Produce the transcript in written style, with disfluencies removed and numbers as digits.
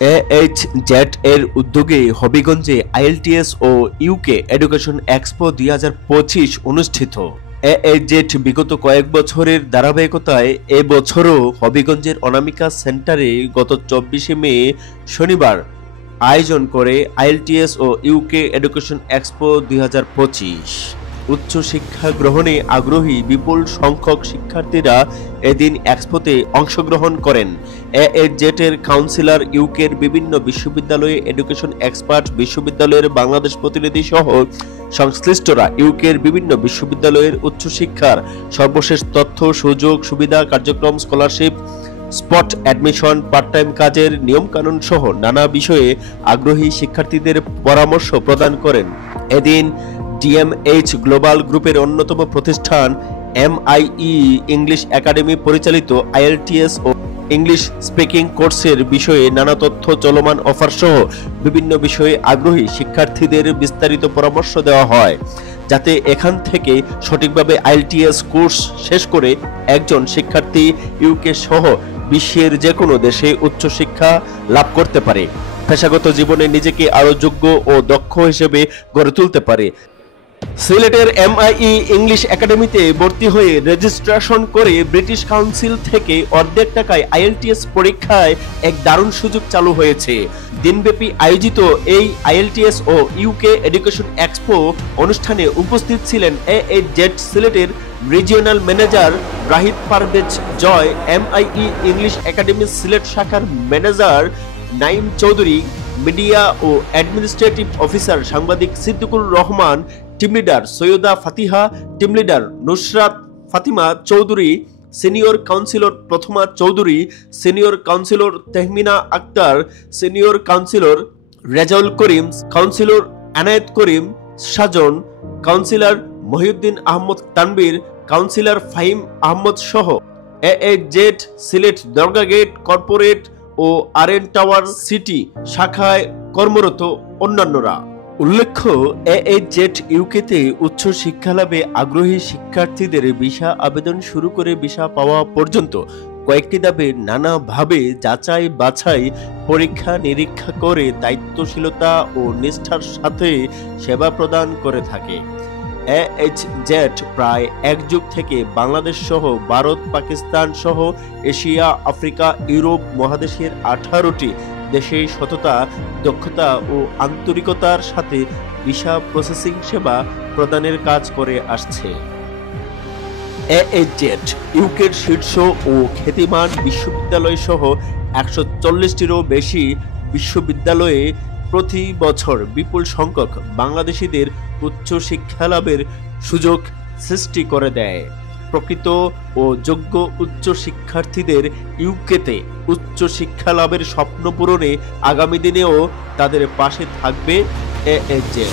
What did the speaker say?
এএইচজেড এর উদ্যোগে হবিগঞ্জে আইএলটিএস ও ইউকে এডুকেশন এক্সপো 2025 অনুষ্ঠিত। এএইচজেড বিগত কয়েক বছরের ধারাবাহিকতায় এবছরও হবিগঞ্জের অনামিকা সেন্টারে গত 24 মে শনিবার আয়োজন করে আইএলটিএস ও ইউকে এডুকেশন এক্সপো 2025। উচ্চশিক্ষা গ্রহণে আগ্রহী বিপুল সংখ্যক শিক্ষার্থীরা এদিন এক্সপোতে অংশগ্রহণ করেন। এএইচজেড এর কাউন্সিলর, ইউকের বিভিন্ন বিশ্ববিদ্যালয়ে এডুকেশন এক্সপার্ট, বিশ্ববিদ্যালয়ের বাংলাদেশ প্রতিনিধি সহ সংশ্লিষ্টরা ইউকের বিভিন্ন বিশ্ববিদ্যালয়ের উচ্চশিক্ষার সর্বশেষ তথ্য, সুযোগ সুবিধা, কার্যক্রম, scholarship, spot admission, part time কাজের নিয়মকানুন সহ নানা বিষয়ে আগ্রহী শিক্ষার্থীদের পরামর্শ প্রদান করেন। এদিন ডিএমএইচ গ্লোবাল গ্রুপের অন্যতম প্রতিষ্ঠান এমআইই ইংলিশ একাডেমি পরিচালিত আইএলটিএস ও ইংলিশ স্পিকিং কোর্সের বিষয়ে নানা তথ্য, চলমান অফার সহ বিভিন্ন বিষয়ে আগ্রহী শিক্ষার্থীদের বিস্তারিত পরামর্শ দেওয়া হয়, যাতে এখান থেকে সঠিকভাবে আইএলটিএস কোর্স শেষ করে একজন শিক্ষার্থী ইউকে সহ বিশ্বের যে কোনো দেশে উচ্চশিক্ষা লাভ করতে পারে, পেশাগত জীবনে নিজেকে আরও যোগ্য ও দক্ষ হিসেবে গড়ে তুলতে পারে। সিলেটের এমআইই ইংলিশ একাডেমিতে ভর্তি হয়ে রেজিস্ট্রেশন করে ব্রিটিশ কাউন্সিল থেকে অর্ধেক টাকায় আইএলটিএস পরীক্ষায় এক দারুণ সুযোগ চালু হয়েছে। দিনব্যাপী আয়োজিত এই আইএলটিএস ও ইউকে এডুকেশন এক্সপো অনুষ্ঠানে উপস্থিত ছিলেন এএইচজেড সিলেটের regional manager Rahid Parvez Joy, MIE English academy Sylhet শাখার ম্যানেজার নাইম চৌধুরী, মিডিয়া ও অ্যাডমিনিস্ট্রেটিভ অফিসার সাংবাদিক Siddiqur Rahman, team leader Syeda Fatiha, team leader Nusrat Fatima Chowdhury, senior counsellor Prothoma Chowdhury, senior counsellor Tehmina Akter, senior counsellor Rezaul Karim, counsellor Enayet Karim Sajon, counsellor Mohiuddin Ahmed Tanvir, counsellor Fahim Ahmed সহ এএইচজেড সিলেট দরগা গেট কর্পোরেট ও আরএন টাওয়ার সিটি শাখায় কর্মরত অন্যান্যরা। উল্লেখ্য, এএইচজেড ইউকেতে উচ্চ শিক্ষা লাভে আগ্রহী শিক্ষার্থীদের ভিসা আবেদন শুরু করে ভিসা পাওয়া পর্যন্ত কয়েকটি ধাপে নানাভাবে যাচাই বাছাই, পরীক্ষা নিরীক্ষা করে দায়িত্বশীলতা ও নিষ্ঠার সাথে সেবা প্রদান করে থাকে। এএইচজেড প্রায় এক যুগ থেকে বাংলাদেশ সহ ভারত, পাকিস্তান সহ এশিয়া, আফ্রিকা, ইউরোপ মহাদেশের 18টি দেশে সততা, দক্ষতা ও আন্তরিকতার সাথে ভিসা প্রসেসিং সেবা প্রদানের কাজ করে আসছে। এএইচজেড ইউকের শীর্ষ ও খ্যাতিমান বিশ্ববিদ্যালয় সহ 140টিরও বেশি বিশ্ববিদ্যালয়ে প্রতি বছর বিপুল সংখ্যক বাংলাদেশিদের উচ্চ শিক্ষা লাভের সুযোগ সৃষ্টি করে দেয়। প্রকৃত ও যোগ্য উচ্চ শিক্ষার্থীদের ইউকেতে উচ্চ শিক্ষা লাভের স্বপ্ন পূরণে আগামী দিনেও তাদের পাশে থাকবে এএইচজেড।